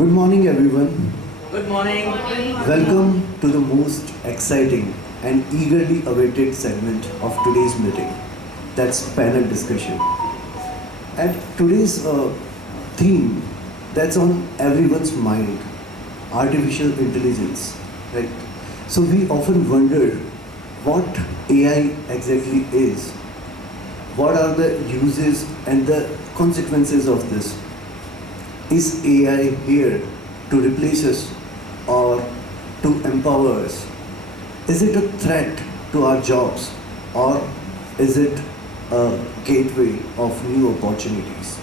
Good morning, everyone. Good morning. Welcome to the most exciting and eagerly awaited segment of today's meeting. That's panel discussion. And today's theme that's on everyone's mind, artificial intelligence, right? So we often wonder what AI exactly is, what are the uses and the consequences of this. Is AI here to replace us or to empower us? Is it a threat to our jobs or is it a gateway of new opportunities?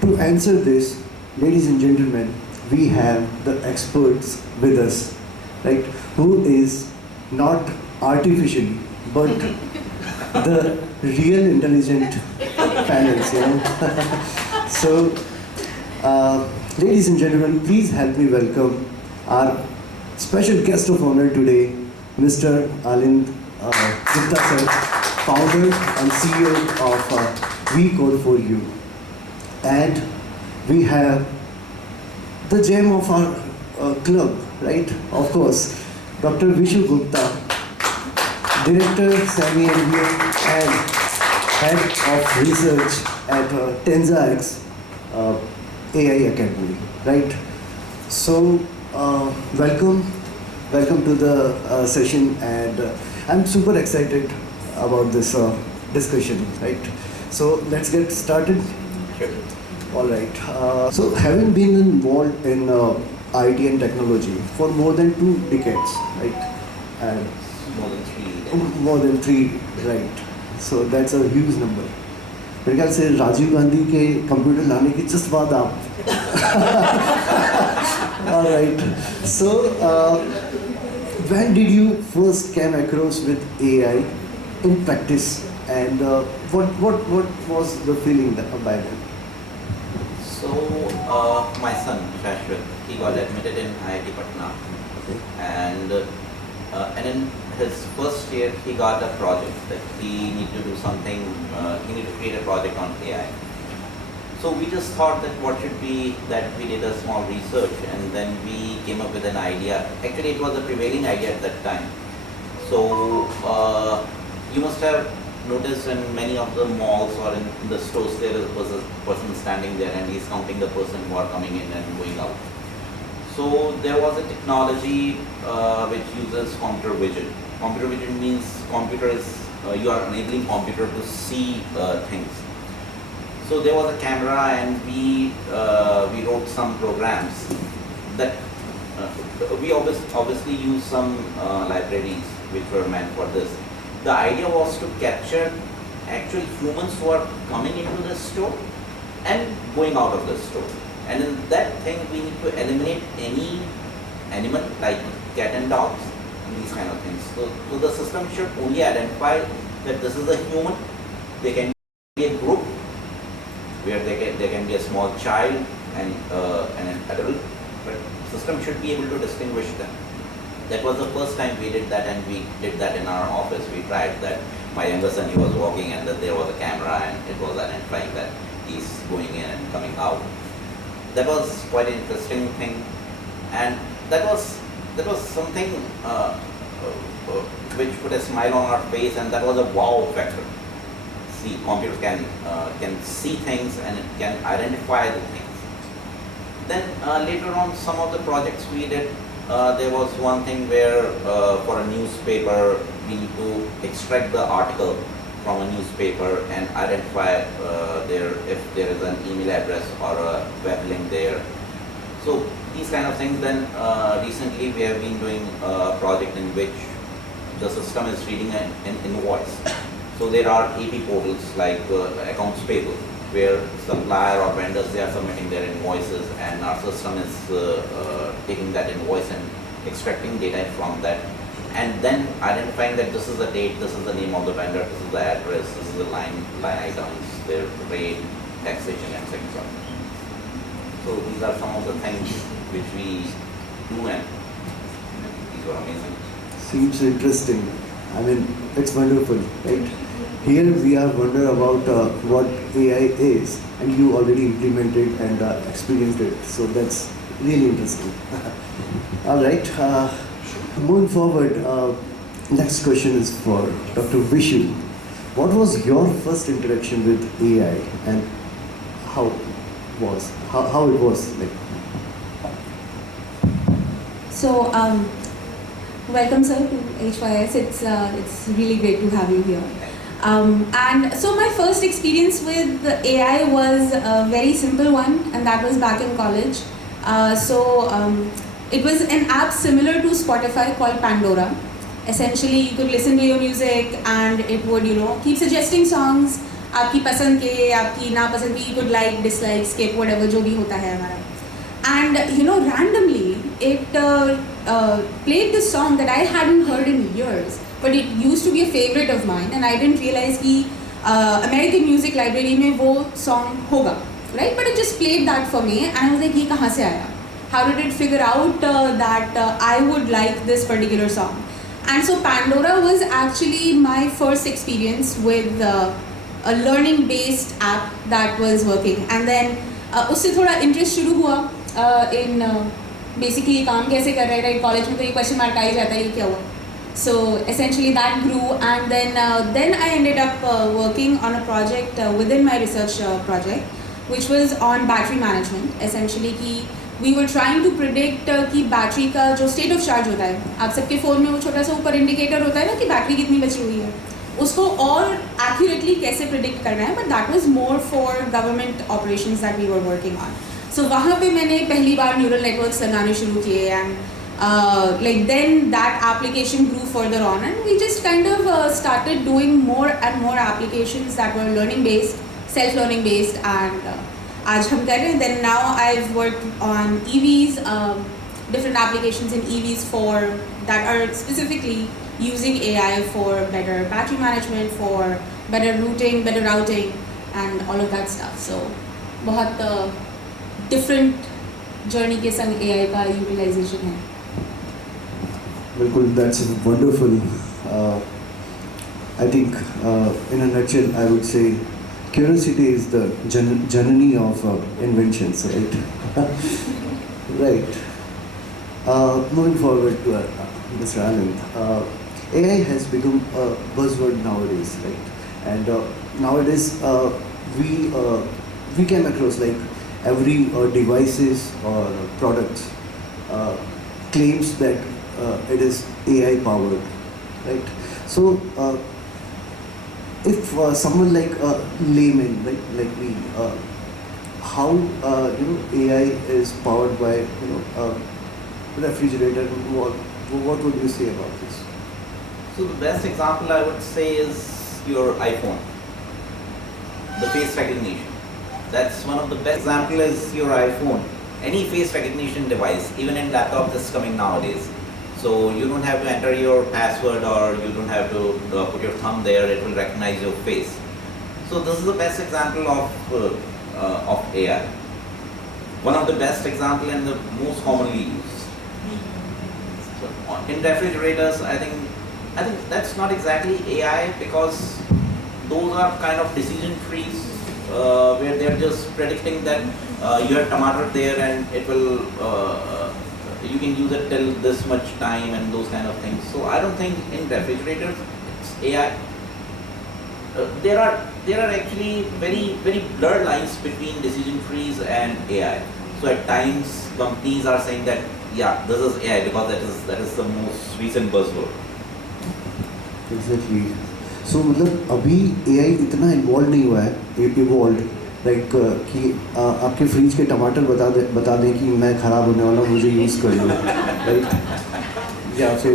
To answer this, ladies and gentlemen, we have the experts with us, right? Who is not artificially, but the real intelligent panels, So, ladies and gentlemen, please help me welcome our special guest of honor today, Mr. Alind Gupta sir, founder and CEO of We Code for You. And we have the gem of our club, right? Of course, Dr. Vishu Gupta, Director, SAMI MBA and Head of Research at TenzaX AI Academy, right? So, welcome to the session, and I'm super excited about this discussion, right? So, let's get started. Sure. All right. So, having been involved in IT and technology for more than 2 decades, right? And More than 3. more than three, right? So that's a huge number. मेरे ख्याल से राजीव गांधी के computer लाने की just बाद आप all right. So when did you first came across with AI in practice, and what was the feeling by then? So, my son, Shashwat, he got admitted in IIT Patna. Okay. And in his first year, he got a project that he need to do something, he need to create a project on AI. So we just thought that what should be that we did a small research and then we came up with an idea. Actually, it was a prevailing idea at that time. So you must have noticed in many of the malls or in the stores there was a person standing there and he's counting the person who are coming in and going out. So there was a technology which uses computer vision. Computer vision means computer is, you are enabling computer to see things. So there was a camera and we wrote some programs that we obviously use some libraries which were meant for this. The idea was to capture actual humans who are coming into the store and going out of the store. And in that thing, we need to eliminate any animal like cat and dogs, and these kind of things. So the system should only identify that this is a human. They can be a group where there can be a small child and an adult, but system should be able to distinguish them. That was the first time we did that, and we did that in our office. We tried that. My younger son, he was walking, and that there was a camera, and it was identifying that he's going in and coming out. That was quite an interesting thing, and that was something which put a smile on our face, and that was a wow factor. See, computer can see things and it can identify the things. Then later on, some of the projects we did, there was one thing where for a newspaper we need to extract the article from a newspaper and identify if there is an email address or a web link there. So these kind of things. Then recently we have been doing a project in which the system is reading an invoice. So there are AP portals like accounts payable, where supplier or vendors, they are submitting their invoices, and our system is taking that invoice and extracting data from that, and then identifying that this is the date, this is the name of the vendor, this is the address, this is the line items, their rate, taxation, and things like that. So these are some of the things which we do, and these were amazing. Seems interesting. I mean, it's wonderful, right? here we are wonder about what AI is, and you already implemented and experienced it. So that's really interesting. All right. Moving forward, next question is for Dr. Vishu. What was your first interaction with AI, and how how it was like? So, welcome sir to HYS. It's really great to have you here. And so my first experience with the AI was a very simple one, and that was back in college. It was an app similar to Spotify called Pandora. Essentially, you could listen to your music, and it would, keep suggesting songs. आपकी पसंद के, आपकी नापसंद की, you could like, dislike, skip, whatever जो भी होता है हमारा. And randomly, it played this song that I hadn't heard in years, but it used to be a favorite of mine, and I didn't realize कि American Music Library में वो song होगा, right? But it just played that for me, and I was like, ये कहाँ से आया? How did it figure out that I would like this particular song? And so Pandora was actually my first experience with a learning-based app that was working, and then उससे थोड़ा interest शुरू हुआ in basically ये काम कैसे कर रहा है, right? College में तो ये question mark आ ही जाता है, ये क्या हुआ? So essentially that grew, and then I ended up working on a project within my research project, which was on battery management. Essentially कि we were trying to predict कि बैटरी का जो state of charge होता है, आप सबके phone में वो छोटा सा ऊपर इंडिकेटर होता है ना कि बैटरी कितनी बची हुई है, उसको और accurately कैसे predict करना है, but that was more for government operations that we were working on. So वहाँ पे मैंने पहली बार neural networks लगाने शुरू किए, and like then that application grew further on, and we just kind of started doing more and more applications that were learning based, self-learning based, and आज हम कर रहे हैं. Then now I've worked on EVs, different applications in EVs that are specifically using AI for better battery management, for better routing, and all of that stuff. So बहुत different journey के संग AI का utilization है. Bilkul, that's wonderful. I think in a nutshell, I would say curiosity is the janani of inventions, right? Right. Moving forward to Mr. Anand, AI has become a buzzword nowadays, right? And nowadays we came across like every devices or products claims that it is AI powered, right? So if someone like a layman like me, how AI is powered by refrigerator, what would you say about this? So the best example I would say is your iPhone, the face recognition. That's one of the best example is your iPhone. Any face recognition device, even in laptop that's coming nowadays. So you don't have to enter your password, or you don't have to put your thumb there, it will recognize your face. So this is the best example of AI. One of the best example and the most commonly used. So in refrigerators, I think that's not exactly AI, because those are kind of decision trees where they're just predicting that you have tomato there and it will you can use it till this much time and those kind of things. So I don't think in refrigerators it's AI. There are actually very blurred lines between decision trees and AI. So at times companies are saying that yeah, this is AI because that is the most recent buzzword. Exactly. So मतलब अभी AI इतना involve नहीं हुआ है, evolve like कि आपके fridge के टमाटर बता दें कि मैं ख़राब होने वाला हूँ, मुझे यूज़ कर लो, राइट? या फिर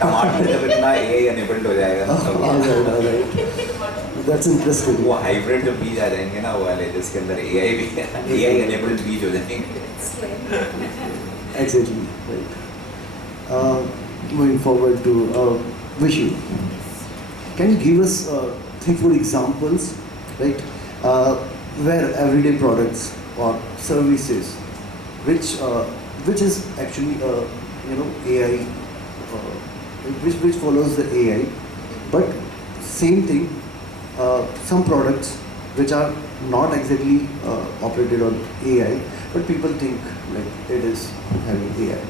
टमाटर जब इतना AI enabled हो जाएगा, दैट्स इंटरेस्टिंग. वो हाइब्रिड जो बीज आ जाएंगे ना, वो वाले जिसके अंदर AI enabled बीज हो जाएंगे. Exactly, right. Moving forward to Vishu, can you give us 3-4 examples, right, where everyday products or services, which is actually AI, which follows the AI, but same thing some products which are not exactly operated on AI, but people think like it is having AI.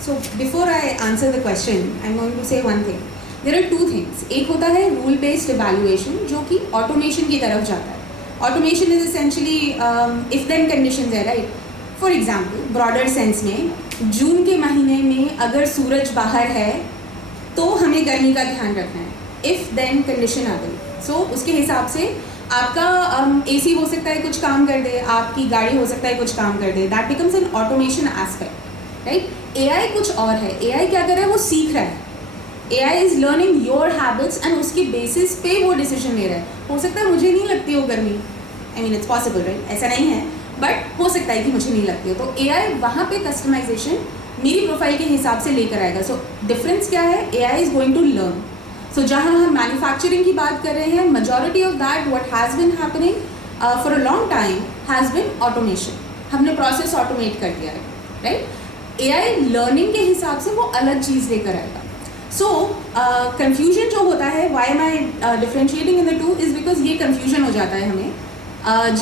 So before I answer the question, I'm going to say one thing. There are two things. एक होता है rule based evaluation जो कि automation की तरफ जाता है. Automation is essentially if then conditions है, right? For example, broader sense में जून के महीने में अगर सूरज बाहर है तो हमें गर्मी का ध्यान रखना है. If then condition आ गई. So उसके हिसाब से आपका AC हो सकता है कुछ काम कर दे, आपकी गाड़ी हो सकता है कुछ काम कर दे. That becomes an automation aspect, right? AI कुछ और है. AI क्या कर रहा है? वो सीख रहा है. AI is learning your habits and उसकी basis पे वो decision ले रहा है. हो सकता है मुझे नहीं लगती हो गर्मी. I mean it's possible, right? ऐसा नहीं है. But हो सकता है कि मुझे नहीं लगती हो. तो AI वहाँ पे customization मेरी प्रोफाइल के हिसाब से लेकर आएगा. So difference क्या है? AI is going to learn. So जहाँ हम मैन्युफैक्चरिंग की बात कर रहे हैं, majority of that what has been happening for a long time has been automation. हमने process automate कर दिया है, right? AI learning के हिसाब से वो अलग चीज़ लेकर आएगा. So confusion जो होता है, why am I differentiating in the two is because ये confusion हो जाता है हमें.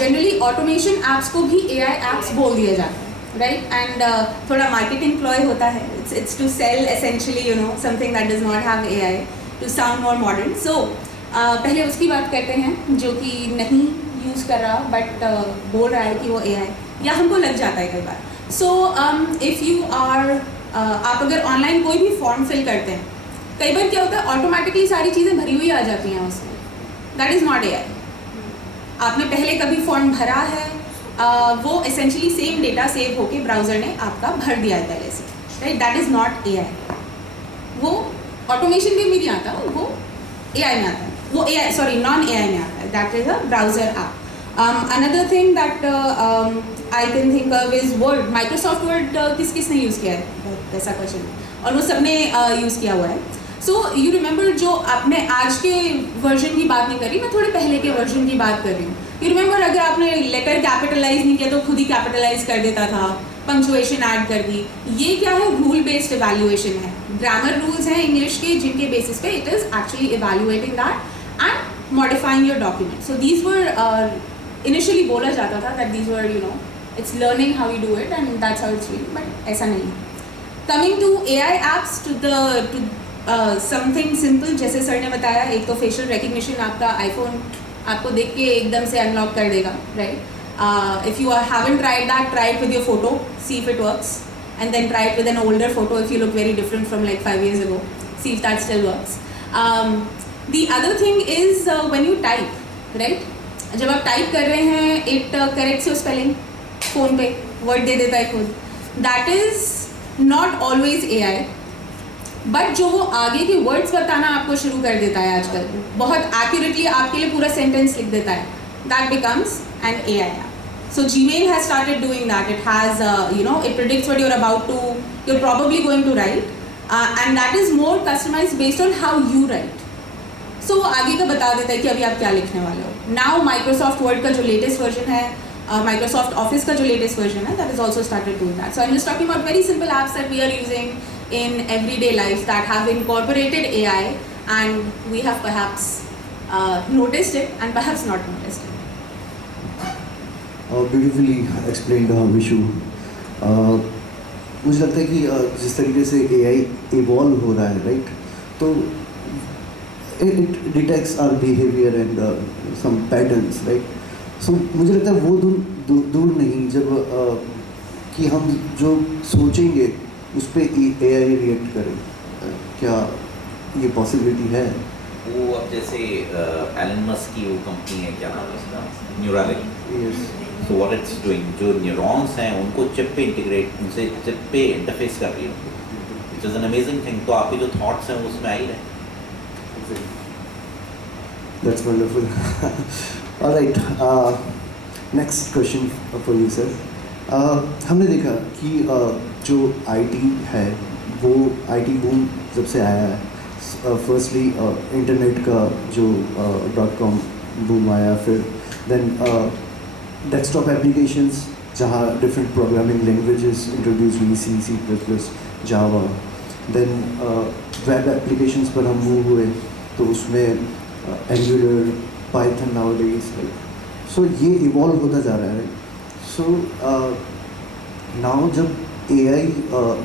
Generally automation apps को भी AI apps बोल दिया जाता है, right? And थोड़ा marketing ploy होता है. It's to sell essentially, you know, something that does not have AI. To sound more modern. So पहले उसकी बात करते हैं जो कि नहीं यूज़ कर रहा बट बोल रहा है कि वो AI या हमको लग जाता है कई बार. So if you are आप अगर ऑनलाइन कोई भी फॉर्म फिल करते हैं, कई बार क्या होता है ऑटोमेटिकली सारी चीज़ें भरी हुई आ जाती हैं उसमें. That is not AI. आपने पहले कभी फॉर्म भरा है, वो एसेंशली सेम डेटा सेव होके ब्राउज़र ने आपका भर दिया है पहले से, right? That is not AI. वो ऑटोमेशन में भी नहीं आता, वो AI में आता है. वो AI सॉरी नॉन AI में आता है. That is a browser app. Another thing that I can think of is word. Microsoft word किस किस ने यूज़ किया है? ऐसा क्वेश्चन और वो सबने यूज़ किया हुआ है. सो यू रिमेंबर जो आपने आज के वर्जन की बात नहीं करी, मैं थोड़े पहले के वर्जन की बात कर रही हूँ. यू रिमेंबर अगर आपने लेटर कैपिटलाइज नहीं किया तो खुद ही कैपिटलाइज कर देता था, पंक्चुएशन ऐड कर दी. ये क्या है? रूल बेस्ड इवैल्यूएशन है. ग्रामर रूल्स हैं इंग्लिश के जिनके बेसिस पे it is actually evaluating that and modifying your document. So these were initially बोला जाता था that these were you know it's learning how you do it and that's how it's read, but ऐसा नहीं है. Coming to AI apps to something simple, जैसे sir ने बताया, एक तो फेशियल रिकग्निशन आपका आईफोन आपको देख के एकदम से अनलॉक कर देगा, right? If you haven't tried that, try it with your photo, see if it works, and then try it with an older photo if you look very different from like 5 years ago. See if that still works. The other thing is when you type, right? जब आप type कर रहे हैं, it corrects your spelling. Phone पे word दे देता है खुद. That is not always AI. But जो वो आगे के वर्ड्स बताना आपको शुरू कर देता है आजकल, बहुत एक्यूरेटली आपके लिए पूरा सेंटेंस लिख देता है. That becomes an AI app. So Gmail has started doing that. It has, it predicts what you're probably going to write, and that is more customized based on how you write. So वो आगे का बता देता है कि अभी आप क्या लिखने वाले हो. Now Microsoft Word का जो latest version है, Microsoft Office का जो latest version है, that has also started doing that. So I'm just talking about very simple apps that we are using in everyday life that have incorporated AI, and we have perhaps noticed it and perhaps not noticed it. Beautifully explained Vishu. मुझे लगता है कि जिस तरीके से AI evolve हो रहा है, राइट, तो it detects our behaviour and some patterns, right. So मुझे लगता है वो दूर नहीं जब कि हम जो सोचेंगे उस पर AI रिएक्ट करे. क्या ये पॉसिबिलिटी है? वो अब जैसे एलन मस्क की वो कंपनी है, क्या नाम है उसका, Neuralink. Yes. So what it's doing, जो न्यूरॉन्स हैं उनको चिप पे इंटीग्रेट, उनसे चिप पे इंटरफेस कर रही है, which is an amazing thing. तो आपके जो थॉट्स हैं वो उसमें आ ही रहे. That's wonderful. All right. Next question for you, sir. हमने देखा कि जो IT है वो IT बूम जब से आया है, फर्स्टली इंटरनेट का जो .com बूम आया, फिर देन डेस्कटॉप एप्लीकेशंस जहाँ डिफरेंट प्रोग्रामिंग लैंग्वेजेस इंट्रोड्यूस हुई, C++, जावा. देन वेब एप्लीकेशंस पर हम मूव हुए, तो उसमें Angular, Python nowadays, like, so ये evolve होता जा रहा है, so now जब AI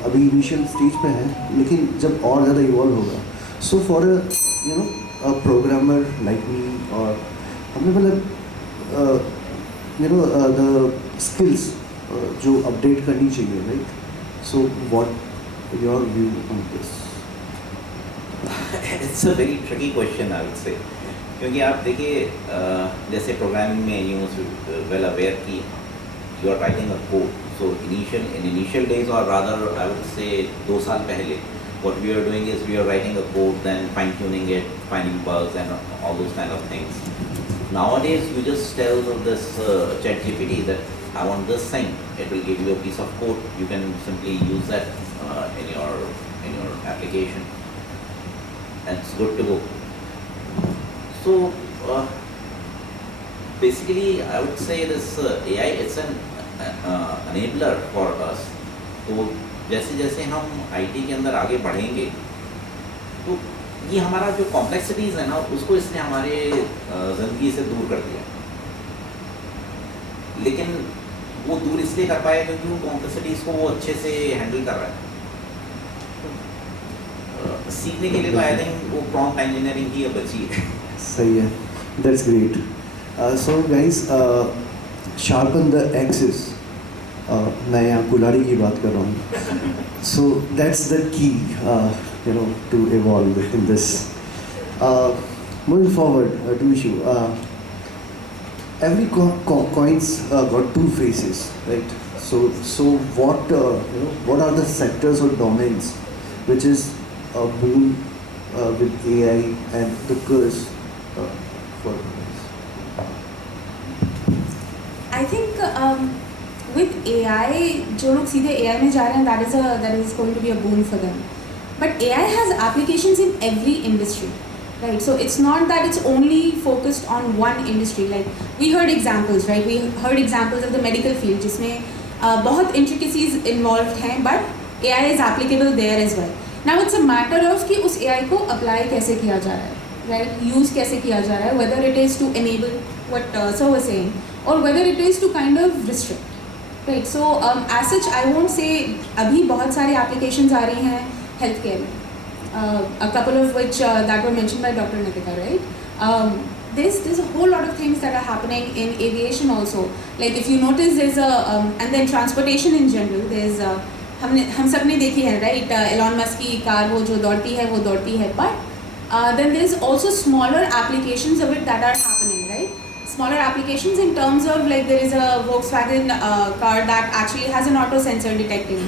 अभी initial stage पे है, लेकिन जब और ज़्यादा evolve होगा, so for a programmer like me, और हमें मतलब the skills जो update करनी चाहिए, right? So what your view on this? It's a very tricky question, I would say. क्योंकि आप देखिए जैसे प्रोग्रामिंग में यू वेल अवेयर कि you are writing a code, so initial days और रादर आई वुड से 2 साल पहले what we are doing is we are writing a code, then fine tuning it, finding bugs and all those kind of things. Nowadays you just tell this ChatGPT that I want this thing, it will give you a piece of code, you can simply use that in your application and it's good to go. So basically I would say this AI, it's an enabler for us. तो जैसे जैसे हम IT के अंदर आगे बढ़ेंगे तो ये हमारा जो कॉम्प्लेक्सिटीज़ है ना उसको इसने हमारे ज़िंदगी से दूर कर दिया, लेकिन वो दूर इसलिए कर पाया क्योंकि उन कॉम्प्लेक्सिटीज़ को वो अच्छे से हैंडल कर रहा है। सीखने के लिए तो आई थिंक वो प्रॉम्प्ट इंजीनियरिंग ही अब बची है। सही है, that's great. So guys, sharpen the axis. मैं यहाँ कुल्हाड़ी की बात कर रहा हूँ. So that's the key, to evolve in this. Moving forward, to issue. Every coin's got two faces, right? So what are the sectors or domains which is a boon with AI and the curse for us? I think with AI, जो लोग सीधे AI में जा रहे हैं, that is going to be a boon for them. But AI has applications in every industry, right? So it's not that it's only focused on one industry. Like we heard examples, right? We heard examples of the medical field, जिसमें बहुत intricacies involved हैं, but AI is applicable there as well. Now it's a matter of कि उस AI को apply कैसे किया जा रहा है, right? Use कैसे किया जा रहा है, whether it is to enable what Sir was saying, or whether it is to kind of restrict. Right, so as such, I won't say अभी बहुत सारे applications आ रही हैं healthcare में, a couple of which that were mentioned by Dr. Nikita, right? There's a whole lot of things that are happening in aviation also. Like if you notice, there's a and then transportation in general. There's हम सब ने देखी है, right? Elon Musk की car वो जो दौड़ती है, but then there's also smaller applications of it that are happening, right? Smaller applications in terms of like there is a Volkswagen car that actually has an auto sensor detecting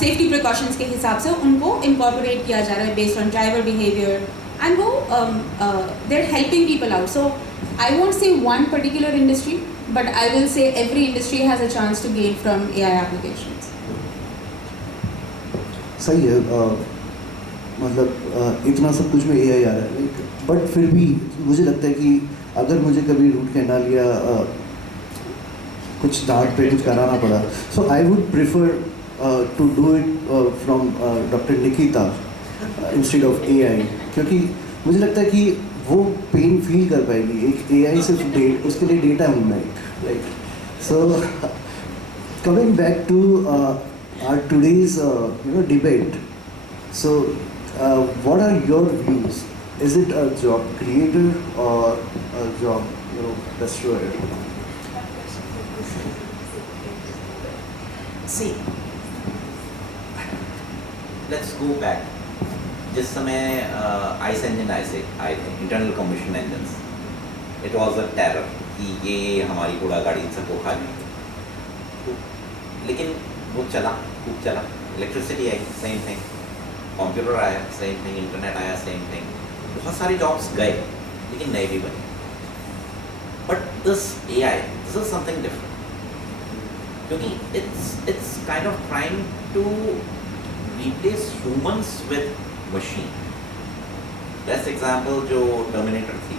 safety precautions के हिसाब से उनको incorporate किया जा रहा है based on driver behavior and वो they're helping people out. So I won't say one particular industry, but I will say every industry has a chance to gain from AI applications. सही है, मतलब इतना सब कुछ में AI आ रहा है, बट फिर भी मुझे लगता है कि अगर मुझे कभी रूट कैनाल या कुछ दांत पे कुछ कराना पड़ा, so I would prefer to do it from doctor Nikita instead of AI, क्योंकि मुझे लगता है कि वो पेन फील कर पाएगी. एक AI सिर्फ उसके लिए डेटा होना है, right? So coming back to our today's debate. So what are your views? Is it a job creator or a job destroyer? See, let's go back. जिस समय ICE engine आए थे, internal combustion engines, it was a terror कि ये हमारी घोड़ा गाड़ी इन सबको खा लेगी. लेकिन वो चला, खूब चला. इलेक्ट्रिसिटी आई, सेम थिंग. कंप्यूटर आया, सेम थिंग. इंटरनेट आया, सेम थिंग. बहुत सारे जॉब्स गए, लेकिन नए भी बने. But this AI, this is something different, क्योंकि it's kind of trying to replace humans with machine. Best example जो टर्मिनेटर थी,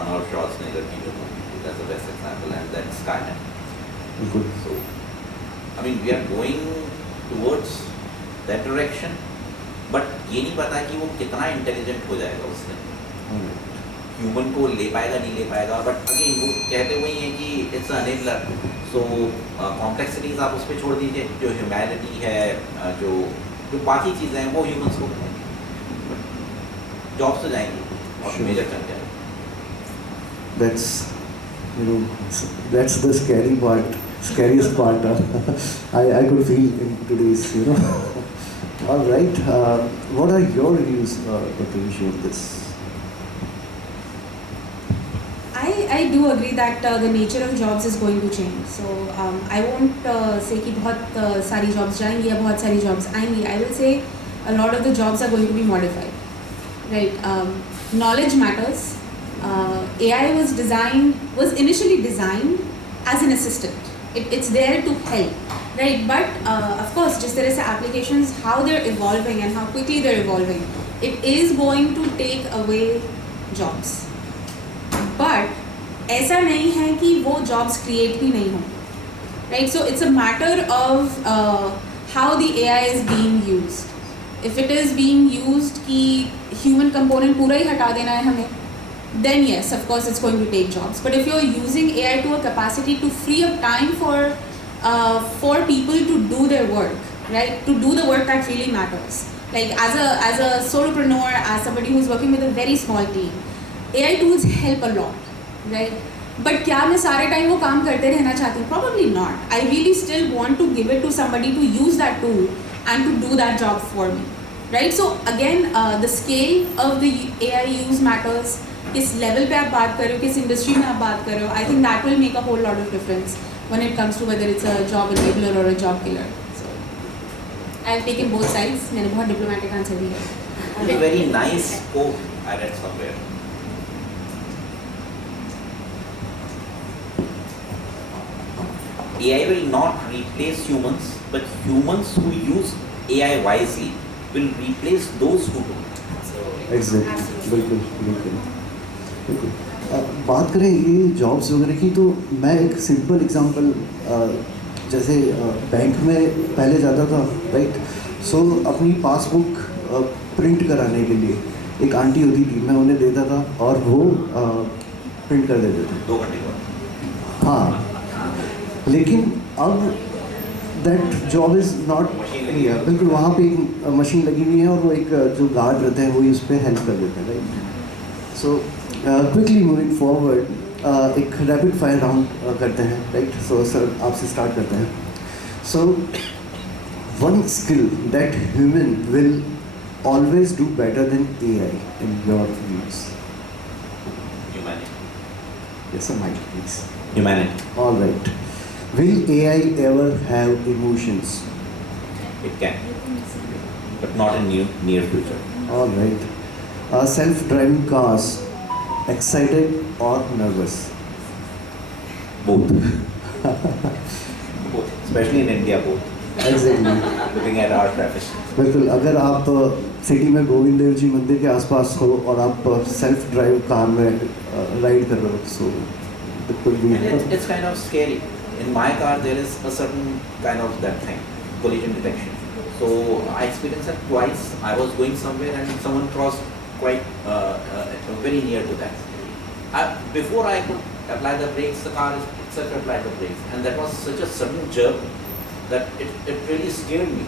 आर्नोल्ड श्वार्ज़नेगर की जो मूवी थी, that's the best example, and that's Skynet. So I mean, we are going towards that direction, but ये नहीं पता कि वो कितना इंटेलिजेंट हो जाएगा उससे. ह्यूमन को ले पाएगा नहीं ले पाएगा, बट अगेन वो कहते वही हैं कि इट्स अनेबलर। सो कॉम्प्लेक्सिटीज आप उस पर छोड़ दीजिए, जो ह्यूमैनिटी है, जो जो बाकी चीज़ें हैं वो ह्यूमंस को बताएंगे, जॉब्स तो जाएंगी और Sure. मेजर चल जाएगा। That's, you know, that's the scary part, scariest part. I could feel in today's, you know. All right. What are your views, Dr. Vishu, on this? I do agree that the nature of jobs is going to change. So I won't say कि बहुत सारी jobs जाएंगी या बहुत सारी jobs आएंगी. I will say a lot of the jobs are going to be modified. Right? Knowledge matters. AI was initially designed as an assistant. It's there to help, right? But of course, just there is applications, how they're evolving and how quickly they're evolving. It is going to take away jobs. But ऐसा नहीं है कि वो jobs create भी नहीं हो, right? So it's a matter of how the AI is being used. If it is being used कि human component पूरा ही हटा देना है हमें, then yes, of course it's going to take jobs. But if you're using AI to a capacity to free up time for people to do their work, right? To do the work that really matters. Like as a solopreneur, as somebody who's working with a very small team, AI tools help a lot, right? But क्या मैं सारे time वो काम करते रहना चाहती हूँ? Probably not. I really still want to give it to somebody to use that tool and to do that job for me, right? So again, the scale of the AI use matters. किस level पे आप बात कर रहे हो, किस industry में आप बात कर रहे हो, I think that will make a whole lot of difference when it comes to whether it's a job enabler or a job killer. So I've taken both sides. मैंने बहुत diplomatic answer दिया है. A very nice quote I read somewhere. AI will not replace humans, but humans who use AI wisely will replace those who don't. Exactly. बिल्कुल बिल्कुल बिल्कुल। बात करें ये जॉब्स वगैरह की, तो मैं एक सिंपल एग्जांपल, जैसे बैंक में पहले जाता था, राइट? सो अपनी पासबुक प्रिंट कराने के लिए एक आंटी होती थी, मैं उन्हें देता था और वो प्रिंट कर देते थे। 2 घंटे बाद हाँ, लेकिन अब दैट जॉब इज़ नॉट, बिल्कुल वहाँ पे एक मशीन लगी हुई है और वो एक जो गार्ड रहते हैं वो उस पर हेल्प कर देते हैं, right? So quickly moving forward, एक रैपिड फायर राउंड करते हैं, राइट? सो सर आपसे स्टार्ट करते हैं. So one skill that human will always do better than AI in your views? Humanity. Yes, sir, Mike, please. Humanity. All right. Will AI ever have emotions? It can, but not in near future. All right. Self-driving cars, excited or nervous? Both. Both. Especially in India, both. Exactly. Looking at our traffic. बिल्कुल, अगर आप city में गोविंद देव जी मंदिर के आसपास हो और आप सेल्फ ड्राइव कार में राइड कर रहे हो, सो बिल्कुल भी And it's kind of scary. In my car, there is a certain kind of that thing, collision detection. So I experienced it twice. I was going somewhere and someone crossed quite very near to that. Before I could apply the brakes, the car itself applied the brakes, and that was such a sudden jerk that it really scared me.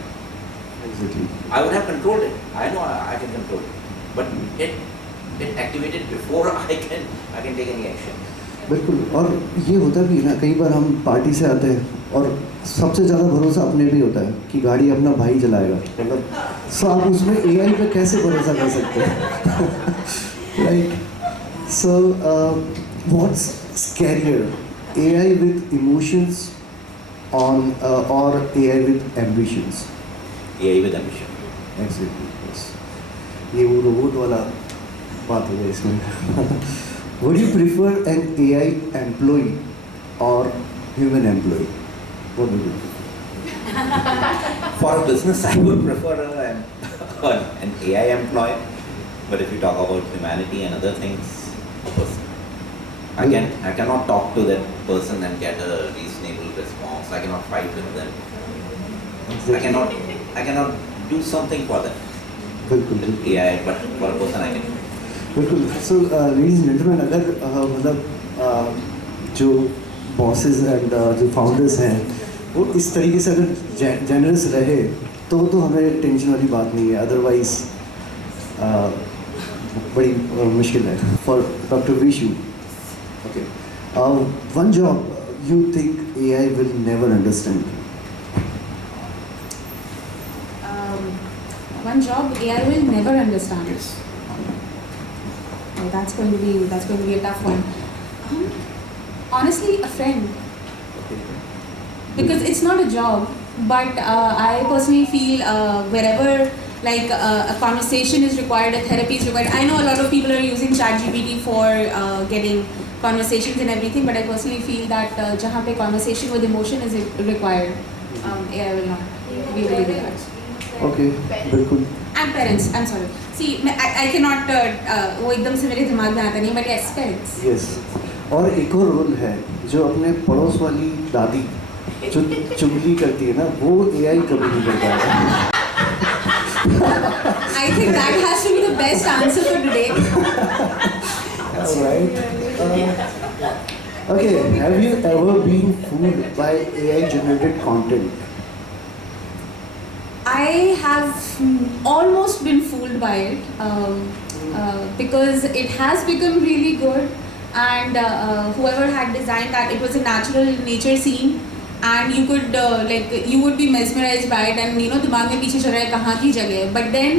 Exactly. I would have controlled it. I know I can control it, but it activated before I can take any action. बिल्कुल, और ये होता भी है ना, कई बार हम party से आते हैं और सबसे ज़्यादा भरोसा अपने पे होता है कि गाड़ी अपना भाई चलाएगा, मतलब सो आप उसमें AI पे कैसे भरोसा कर सकते हैं, right? So what's scarier, AI with emotions on or AI with ambitions? AI with ambition. Exactly, yes. ये वो रोबोट वाला बात हो गया इसमें. Would you prefer an AI employee or human employee? What do you think? For a business, I would prefer an AI employee. But if you talk about humanity and other things, a person. I cannot talk to that person and get a reasonable response. I cannot fight with them. I cannot do something for them. बिल्कुल With AI, but for a person I can. बिल्कुल. So, ladies and gentlemen, अगर मतलब जो bosses and जो founders हैं वो इस तरीके से अगर generous रहे तो हमें टेंशन वाली बात नहीं है. अदरवाइज बड़ी मुश्किल है. For doctor Vishu, okay, one job you think AI will never understand. One job AI will never understand. Oh, that's going to be a tough one. Honestly, a friend, because it's not a job, but I personally feel wherever like a conversation is required, a therapy is required. I know a lot of people are using ChatGPT for getting conversations and everything, but I personally feel that jahan pe conversation with emotion is required, AI will not be really required. Okay, बिल्कुल. And parents, I'm sorry. See, I cannot वो एकदम से मेरे दिमाग में आता नहीं, but yes, parents. Yes. और एक और रोल है जो अपने पड़ोस वाली दादी जो चुगली करती है ना, वो AI कभी नहीं कर पाएगा. I think that has to be the best answer for today. Alright. Okay, have you ever been fooled by AI generated content? I have almost been fooled by it because it has become really good, and whoever had designed that, it was a natural nature scene, and you could you would be mesmerized by it, and दिमाग में पीछे चल रहा है कहाँ की जगह है. But then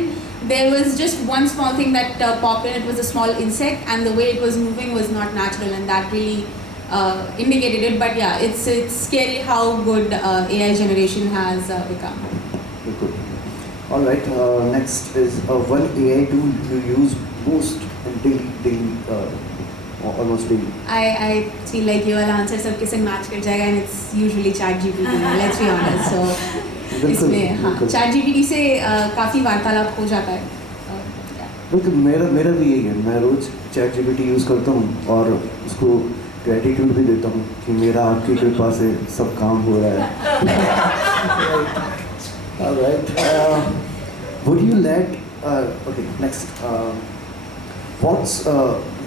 there was just one small thing that popped in. It was a small insect, and the way it was moving was not natural, and that really indicated it. But yeah, it's scary how good AI generation has become. Good. All right. Next is one AI tool you use most and daily, almost daily. I feel like ये वाला answer सबके संग match कर जाएगा, and it's usually ChatGPT. Let's be honest. So इसमें हाँ ChatGPT से काफ़ी वार्तालाप हो जाता है. बिल्कुल. मेरा भी यही है. मैं रोज ChatGPT यूज़ करता हूँ और उसको ग्रेटिट्यूड भी देता हूँ कि मेरा आपकी कृपा से सब काम हो रहा है. All right. Would you let? Okay. Next. What's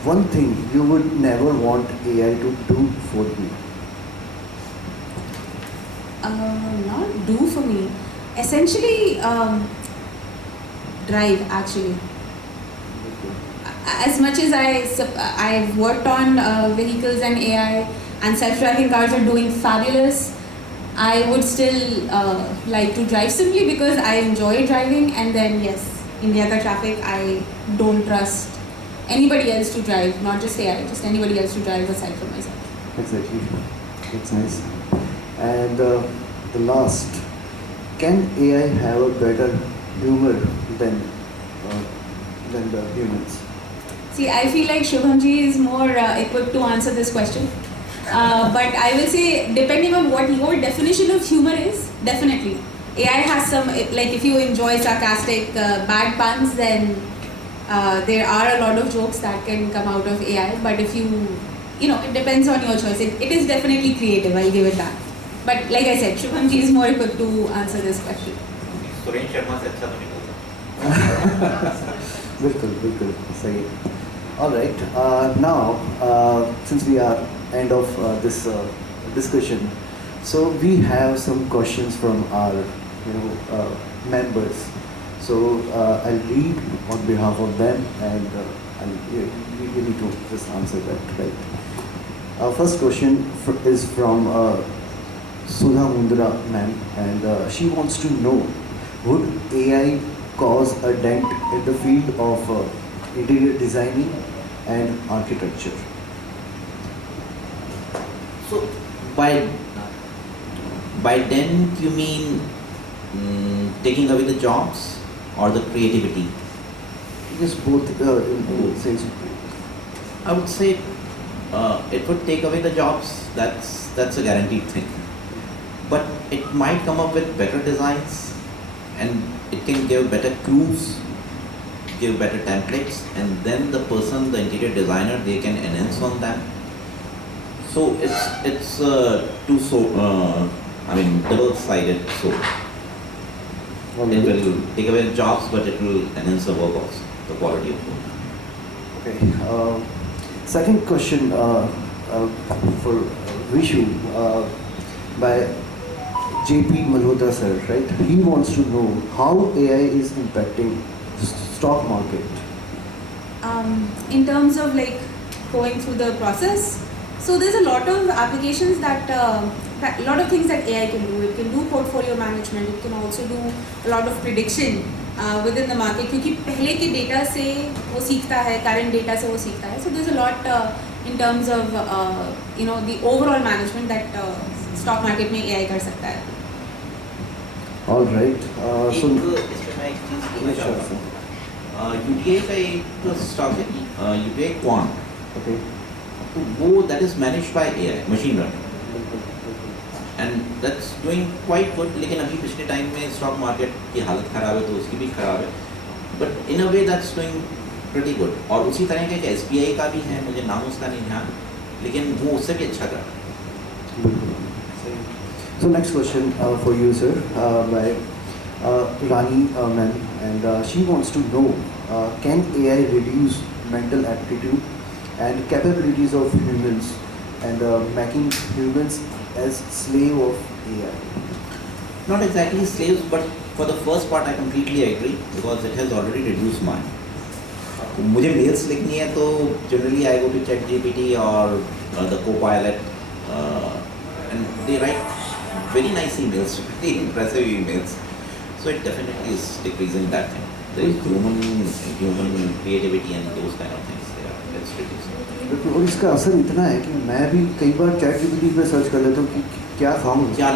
one thing you would never want AI to do for you? Not do for me. Essentially, drive actually. As much as I've worked on vehicles and AI, and self-driving cars are doing fabulous, I would still like to drive simply because I enjoy driving. And then yes, India ka traffic, I don't trust anybody else to drive, not just AI, just anybody else to drive aside from myself. Exactly. That's nice. And the last, can AI have a better humor than the humans? See, I feel like Shubhamji is more equipped to answer this question. But I will say, depending on what your definition of humor is, definitely. AI has some, like if you enjoy sarcastic, bad puns, then there are a lot of jokes that can come out of AI. But if it depends on your choice. It is definitely creative, I'll give it that. But like I said, Shubhamji is more equipped to answer this question. Suresh Sharma से अच्छा तो नहीं बोलता. बिल्कुल सही. All right. Now, since we are end of this discussion, so we have some questions from our members. So I'll read on behalf of them, and you need to just answer that, right? Our first question is from Sudha Mundra ma'am, and she wants to know, would AI cause a dent in the field of interior designing and architecture? So by dent you mean taking away the jobs or the creativity? Yes, both in sense. I would say it would take away the jobs. That's a guaranteed thing. But it might come up with better designs, and it can give better clues, give better templates, and then the interior designer, they can enhance on them. So it's double-sided sword. It will take away the jobs, but it will enhance the work also, the quality of work. Okay. Second question for Vishu by JP Malhotra sir, right? He wants to know how AI is impacting stock market. In terms of like going through the process, so there's a lot of applications that a lot of things that AI can do. It can do portfolio management. It can also do a lot of prediction within the market, क्योंकि पहले के data से वो सीखता है, current data से वो सीखता है. So there's a lot in terms of the overall management that stock market में AI कर सकता है. All right. So इसमें मैं एक चीज़ बोलना चाहता हूँ. UTI का एक स्टॉक है, UTI Quant. okay. तो वो that is managed by AI, machine learning. And that's doing quite good. लेकिन अभी पिछले टाइम में स्टॉक मार्केट की हालत ख़राब है तो उसकी भी ख़राब है, but in a way that's doing pretty good. और उसी तरह का एक SBI का भी है, मुझे नाम उसका नहीं ध्यान, लेकिन वो उससे भी अच्छा कर रहा है. So next question for you, sir, by Rani ma'am, and she wants to know, can AI reduce mental aptitude and capabilities of humans and making humans as slave of AI? Not exactly slaves, but for the first part I completely agree because it has already reduced mine. मुझे mails लिखनी है तो generally I go to ChatGPT और the Copilot and they write very nice emails, very impressive emails. So it definitely is decreasing that thing. There is human creativity and those kind of things. It's reducing. और इसका असर इतना है कि मैं भी कई बार ChatGPT पे सर्च कर लेता हूँ कि क्या खाऊं. क्या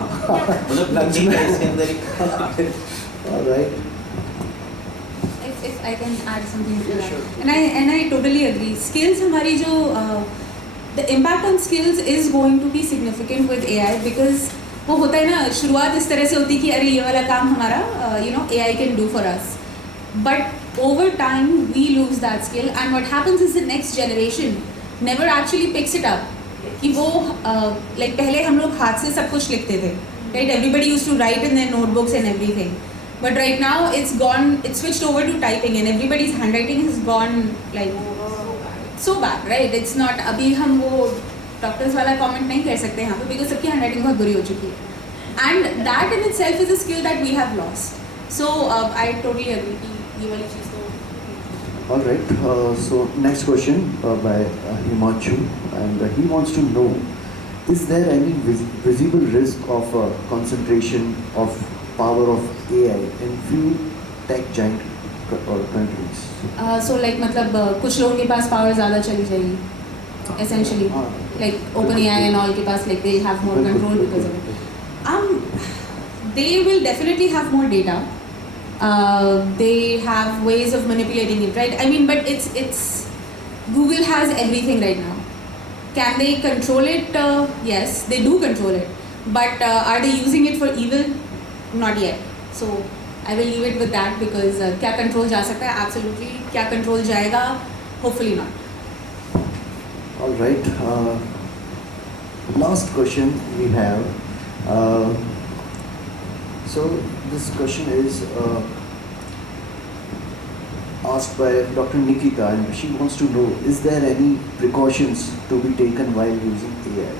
मतलब Lunch लगने का में. इसके अंदर एक All right. If I can add something to Yeah, that. sure. And I totally agree. Skills हमारी जो the impact on skills is going to be significant with AI because वो होता है ना, शुरुआत इस तरह से होती है कि अरे ये वाला काम हमारा AI can do for us. But over time we lose that skill and what happens is the next generation never actually picks it up. कि वो like पहले हम लोग हाथ से सब कुछ लिखते थे, right? Everybody used to write in their notebooks and everything. But right now it's switched over to typing and everybody's handwriting has gone like so bad, right? It's not, अभी हम वो डॉक्टर्स वाला कमेंट नहीं कर सकते यहाँ पे because सबकी हैंडराइटिंग बहुत बुरी हो चुकी है and that in itself is a skill that we have lost. So I totally agree कि ये वाली चीज़ तो. All right. So next question by Himanshu, and he wants to know: is there any visible risk of concentration of power of AI in few tech giant or countries? So like मतलब कुछ लोगों के पास power ज़्यादा चली जाएगी essentially, like OpenAI and all के पास like they have more control because of it. They will definitely have more data. They have ways of manipulating it, right? I mean, but it's Google has everything right now. Can they control it? Yes, they do control it. But are they using it for evil? Not yet. So I will leave it with that because क्या control जा सकता है? Absolutely. क्या control जाएगा? Hopefully not. All right. Last question we have. So this question is asked by Dr. Nikita, and she wants to know: is there any precautions to be taken while using AI?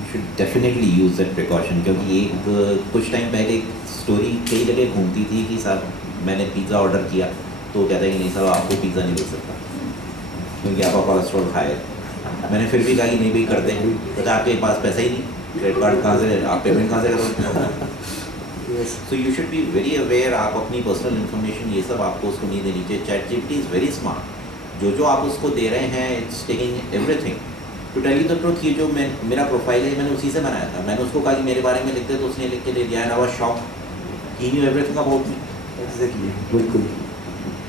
You should definitely use that precaution क्योंकि एक कुछ time पहले एक story कई जगह घूमती थी कि साहब मैंने पिज़्ज़ा ऑर्डर किया तो कहता है कि नहीं साहब आपको पिज़्ज़ा नहीं मिल सकता क्योंकि आपका कोलेस्ट्रॉल हाई है. मैंने फिर भी कहा कि नहीं भी कर दें, तो आपके पास पैसा ही नहीं, क्रेडिट कार्ड कहाँ से, आप पेमेंट कहाँ से करोगे. Yes. So you should be very aware. आप अपनी पर्सनल इन्फॉर्मेशन ये सब आपको उसको नहीं देनी चाहिए. ChatGPT is very smart. जो आप उसको दे रहे हैं it's taking everything. To tell you the truth, ये जो मेरा प्रोफाइल है मैंने उसी से बनाया था. मैंने उसको कहा कि मेरे बारे में लिख दे तो उसने लिख के दे दिया and I was shocked. He new everything about me. Exactly. बिल्कुल.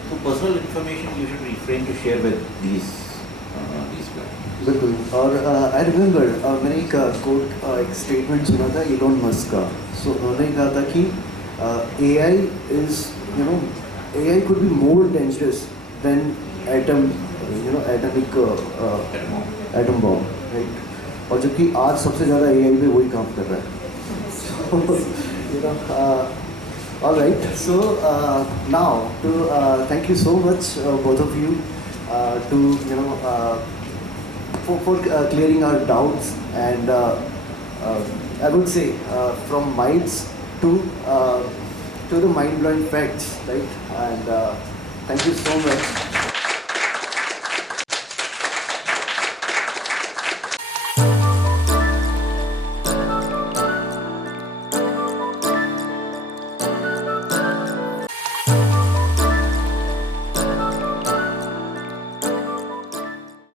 So personal information you should refrain to share with these platforms. बिल्कुल. और आई रिमेंबर मैंने एक कोट एक स्टेटमेंट सुना था इलोन मस्क का. सो उन्होंने कहा था कि AI is AI could be more dangerous than atomic atom bomb, right? और जबकि आज सबसे ज़्यादा AI पे वही काम कर रहा है. So, All right. So now, to thank you so much, both of you, to for clearing our doubts, and I would say from minds to the mind blowing facts, right? And thank you so much.